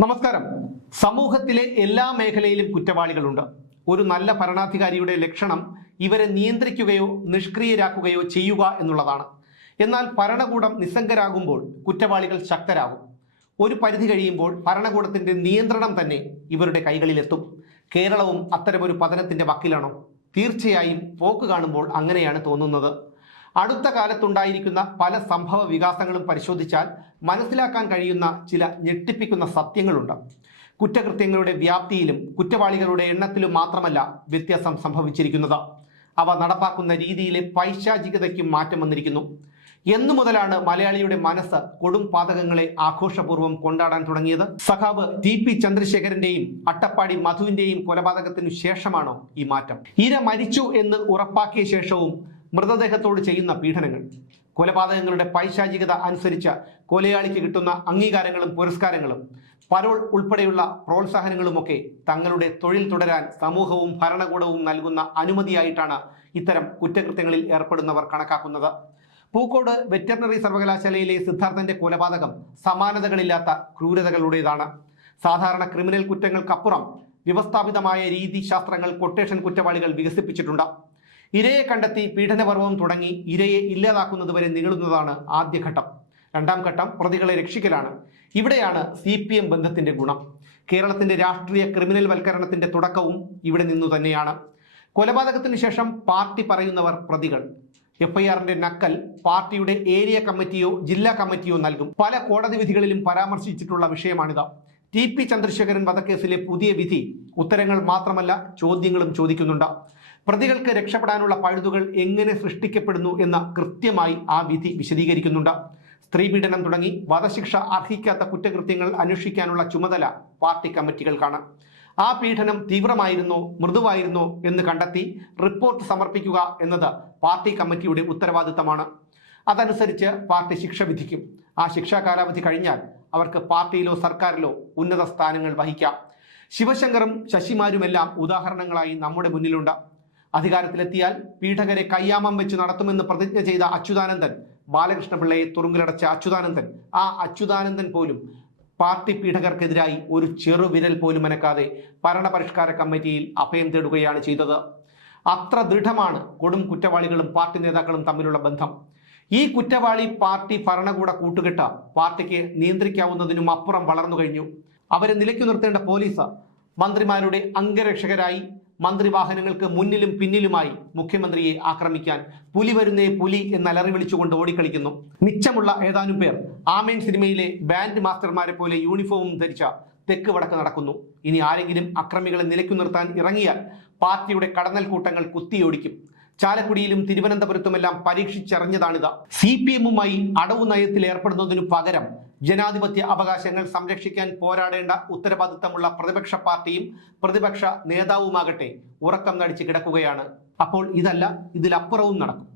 നമസ്കാരം. സമൂഹത്തിലെ എല്ലാ മേഖലയിലും കുറ്റവാളികളുണ്ട്. ഒരു നല്ല ഭരണാധികാരിയുടെ ലക്ഷണം ഇവരെ നിയന്ത്രിക്കുകയോ നിഷ്ക്രിയരാക്കുകയോ ചെയ്യുക എന്നുള്ളതാണ്. എന്നാൽ ഭരണകൂടം നിസ്സംഗരാകുമ്പോൾ കുറ്റവാളികൾ ശക്തരാകും. ഒരു പരിധി കഴിയുമ്പോൾ ഭരണകൂടത്തിന്റെ നിയന്ത്രണം തന്നെ ഇവരുടെ കൈകളിലെത്തും. കേരളവും അത്തരമൊരു പതനത്തിന്റെ വക്കിലാണോ? തീർച്ചയായും പോക്ക് കാണുമ്പോൾ അങ്ങനെയാണ് തോന്നുന്നത്. അടുത്ത കാലത്തുണ്ടായിരിക്കുന്ന പല സംഭവ വികാസങ്ങളും പരിശോധിച്ചാൽ മനസ്സിലാക്കാൻ കഴിയുന്ന ചില ഞെട്ടിപ്പിക്കുന്ന സത്യങ്ങളുണ്ട്. കുറ്റകൃത്യങ്ങളുടെ വ്യാപ്തിയിലും കുറ്റവാളികളുടെ എണ്ണത്തിലും മാത്രമല്ല വ്യത്യാസം സംഭവിച്ചിരിക്കുന്നത്. അവ നടപ്പാക്കുന്ന രീതിയിലെ പൈശാചികതയ്ക്കും മാറ്റം വന്നിരിക്കുന്നു. എന്നു മുതലാണ് മലയാളിയുടെ മനസ്സ് കൊടും പാതകങ്ങളെ ആഘോഷപൂർവം കൊണ്ടാടാൻ തുടങ്ങിയത്. സഖാവ് ടി പി ചന്ദ്രശേഖരന്റെയും അട്ടപ്പാടി മധുവിന്റെയും കൊലപാതകത്തിനു ശേഷമാണോ ഈ മാറ്റം. ഇര മരിച്ചു എന്ന് ഉറപ്പാക്കിയ ശേഷവും മൃതദേഹത്തോട് ചെയ്യുന്ന പീഡനങ്ങൾ കൊലപാതകങ്ങളുടെ പൈശാചികത അനുസരിച്ച കൊലയാളിക്ക് കിട്ടുന്ന അംഗീകാരങ്ങളും പുരസ്കാരങ്ങളും പരോൾ ഉൾപ്പെടെയുള്ള പ്രോത്സാഹനങ്ങളുമൊക്കെ തങ്ങളുടെ തൊഴിൽ തുടരാൻ സമൂഹവും ഭരണകൂടവും നൽകുന്ന അനുമതിയായിട്ടാണ് ഇത്തരം കുറ്റകൃത്യങ്ങളിൽ ഏർപ്പെടുന്നവർ കണക്കാക്കുന്നത്. പൂക്കോട് വെറ്ററിനറി സർവകലാശാലയിലെ സിദ്ധാർത്ഥന്റെ കൊലപാതകം സമാനതകളില്ലാത്ത ക്രൂരതകളുടേതാണ്. സാധാരണ ക്രിമിനൽ കുറ്റങ്ങൾക്കപ്പുറം വ്യവസ്ഥാപിതമായ രീതിശാസ്ത്രങ്ങൾ കൊട്ടേഷൻ കുറ്റവാളികൾ വികസിപ്പിച്ചിട്ടുണ്ട്. ഇരയെ കണ്ടെത്തി പീഡനപർവം തുടങ്ങി ഇരയെ ഇല്ലാതാക്കുന്നതുവരെ നീളുന്നതാണ് ആദ്യഘട്ടം രണ്ടാം ഘട്ടം പ്രതികളെ രക്ഷിക്കലാണ്. ഇവിടെയാണ് സി പി എം ബന്ധത്തിന്റെ ഗുണം. കേരളത്തിന്റെ രാഷ്ട്രീയ ക്രിമിനൽ വൽക്കരണത്തിന്റെ തുടക്കവും ഇവിടെ നിന്നു തന്നെയാണ്. കൊലപാതകത്തിന് ശേഷം പാർട്ടി പറയുന്നവർ പ്രതികൾ. എഫ്ഐആറിന്റെ നക്കൽ പാർട്ടിയുടെ ഏരിയ കമ്മിറ്റിയോ ജില്ലാ കമ്മിറ്റിയോ നൽകും. പല കോടതി വിധികളിലും പരാമർശിച്ചിട്ടുള്ള വിഷയമാണിത്. ടി പി ചന്ദ്രശേഖരൻ വധക്കേസിലെ പുതിയ വിധി ഉത്തരങ്ങൾ മാത്രമല്ല ചോദ്യങ്ങളും ചോദിക്കുന്നുണ്ട്. പ്രതികൾക്ക് രക്ഷപ്പെടാനുള്ള പഴുതുകൾ എങ്ങനെ സൃഷ്ടിക്കപ്പെടുന്നു എന്ന കൃത്യമായി ആ വിധി വിശദീകരിക്കുന്നുണ്ട്. സ്ത്രീപീഡനം തുടങ്ങി വധശിക്ഷ അർഹിക്കാത്ത കുറ്റകൃത്യങ്ങൾ അന്വേഷിക്കാനുള്ള ചുമതല പാർട്ടി കമ്മിറ്റികൾക്കാണ്. ആ പീഡനം തീവ്രമായിരുന്നോ മൃദുവായിരുന്നോ എന്ന് കണ്ടെത്തി റിപ്പോർട്ട് സമർപ്പിക്കുക എന്നത് പാർട്ടി കമ്മിറ്റിയുടെ ഉത്തരവാദിത്തമാണ്. അതനുസരിച്ച് പാർട്ടി ശിക്ഷ വിധിക്കും. ആ ശിക്ഷാ കാലാവധി കഴിഞ്ഞാൽ അവർക്ക് പാർട്ടിയിലോ സർക്കാരിലോ ഉന്നത സ്ഥാനങ്ങൾ വഹിക്കാം. ശിവശങ്കറും ശശിമാരുമെല്ലാം ഉദാഹരണങ്ങളായി നമ്മുടെ മുന്നിലുണ്ട്. അധികാരത്തിലെത്തിയാൽ പീഠകരെ കയ്യാമം വെച്ച് നടത്തുമെന്ന് പ്രതിജ്ഞ ചെയ്ത അച്യുതാനന്ദൻ ബാലകൃഷ്ണപിള്ളയെ തുറുങ്കിലടച്ച അച്യുതാനന്ദൻ ആ അച്യുതാനന്ദൻ പോലും പാർട്ടി പീഠകർക്കെതിരായി ഒരു ചെറുവിരൽ പോലും അനക്കാതെ ഭരണപരിഷ്കാര കമ്മിറ്റിയിൽ അഭയം തേടുകയാണ് ചെയ്തത്. അത്ര ദൃഢമാണ് കൊടും കുറ്റവാളികളും പാർട്ടി നേതാക്കളും തമ്മിലുള്ള ബന്ധം. ഈ കുറ്റവാളി പാർട്ടി ഭരണകൂട കൂട്ടുകെട്ട പാർട്ടിക്ക് നിയന്ത്രിക്കാവുന്നതിനും അപ്പുറം വളർന്നു കഴിഞ്ഞു. അവരെ നിലയ്ക്കു നിർത്തേണ്ട പോലീസ് മന്ത്രിമാരുടെ അംഗരക്ഷകരായി മന്ത്രിവാഹനങ്ങൾക്ക് മുന്നിലും പിന്നിലുമായി മുഖ്യമന്ത്രിയെ ആക്രമിക്കാൻ പുലി വരുന്നേ പുലി എന്ന് അലറി വിളിച്ചുകൊണ്ട് ഓടിക്കളിക്കുന്നു. മിച്ചമുള്ള ഏതാനും പേർ ആമേൻ സിനിമയിലെ ബാൻഡ് മാസ്റ്റർമാരെ പോലെ യൂണിഫോമും ധരിച്ച തെക്ക് വടക്ക് നടക്കുന്നു. ഇനി ആരെങ്കിലും അക്രമികളെ നിലയ്ക്കു നിർത്താൻ ഇറങ്ങിയാൽ പാർട്ടിയുടെ കടന്നൽ കൂട്ടങ്ങൾ കുത്തിയോടിക്കും. ചാലക്കുടിയിലും തിരുവനന്തപുരത്തുമെല്ലാം പരീക്ഷിച്ചറിഞ്ഞതാണിത്. സി പി എമ്മുമായി അടവു നയത്തിൽ ഏർപ്പെടുന്നതിനു പകരം ജനാധിപത്യ അവകാശങ്ങൾ സംരക്ഷിക്കാൻ പോരാടേണ്ട ഉത്തരവാദിത്തമുള്ള പ്രതിപക്ഷ പാർട്ടിയും പ്രതിപക്ഷ നേതാവുമാകട്ടെ ഉറക്കം നടിച്ച് കിടക്കുകയാണ്. അപ്പോൾ ഇതല്ല ഇതിലപ്പുറവും നടക്കും.